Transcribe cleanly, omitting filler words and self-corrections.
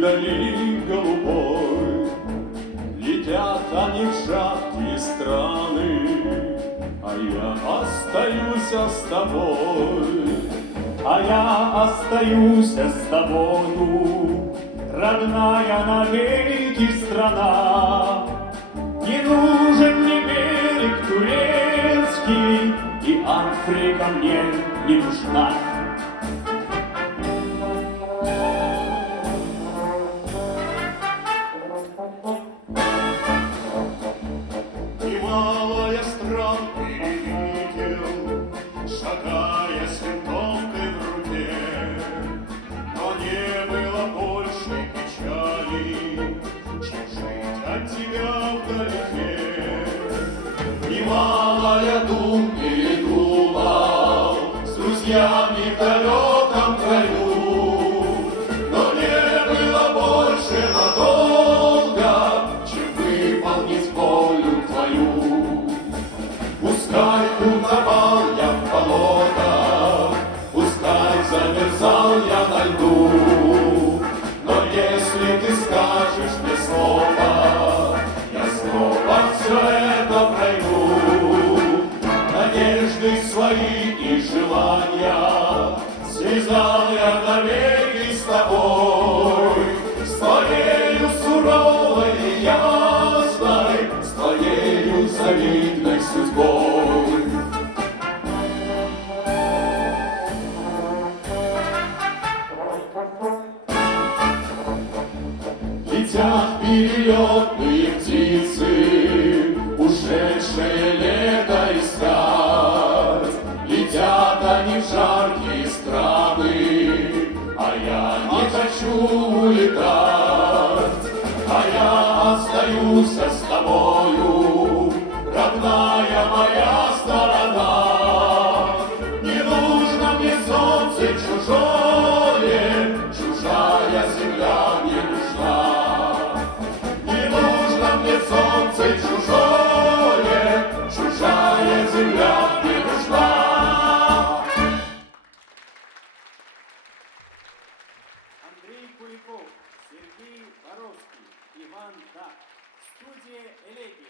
дали голубой. Летят они в жаркие страны, а я остаюсь с тобой. А я остаюсь с тобою, родная навеки страна. Не нужен мне берег турецкий, и Африка мне не нужна. Немало я стран перевидел, шагая с винтовкой в руке, но не было большей печали, чем жить от тебя вдалеке. Немало я дум передумал с друзьями в далеком краю, но не было больше надолго, чем выполнить волю твою. Пускай утопал я в болотах, пускай замерзал я на льду, но если ты скажешь мне слово, я снова все это пройду. Надежды свои и желания связал я навеки с тобой, с твоею суровой и ясной, с твоею завидной судьбой. Летят перелетные птицы, ушедшее лето искать. Летят они в жаркие страны, а я не хочу улетать. А я остаюсь с тобою, родная моя сторона. Не нужно мне солнце чужое, чужая земля мне нужна. Не нужно мне солнце чужое, чужая земля мне нужна. Андрей Куликов, Сергей Баровский, Иван Дак. Студия «Элегия».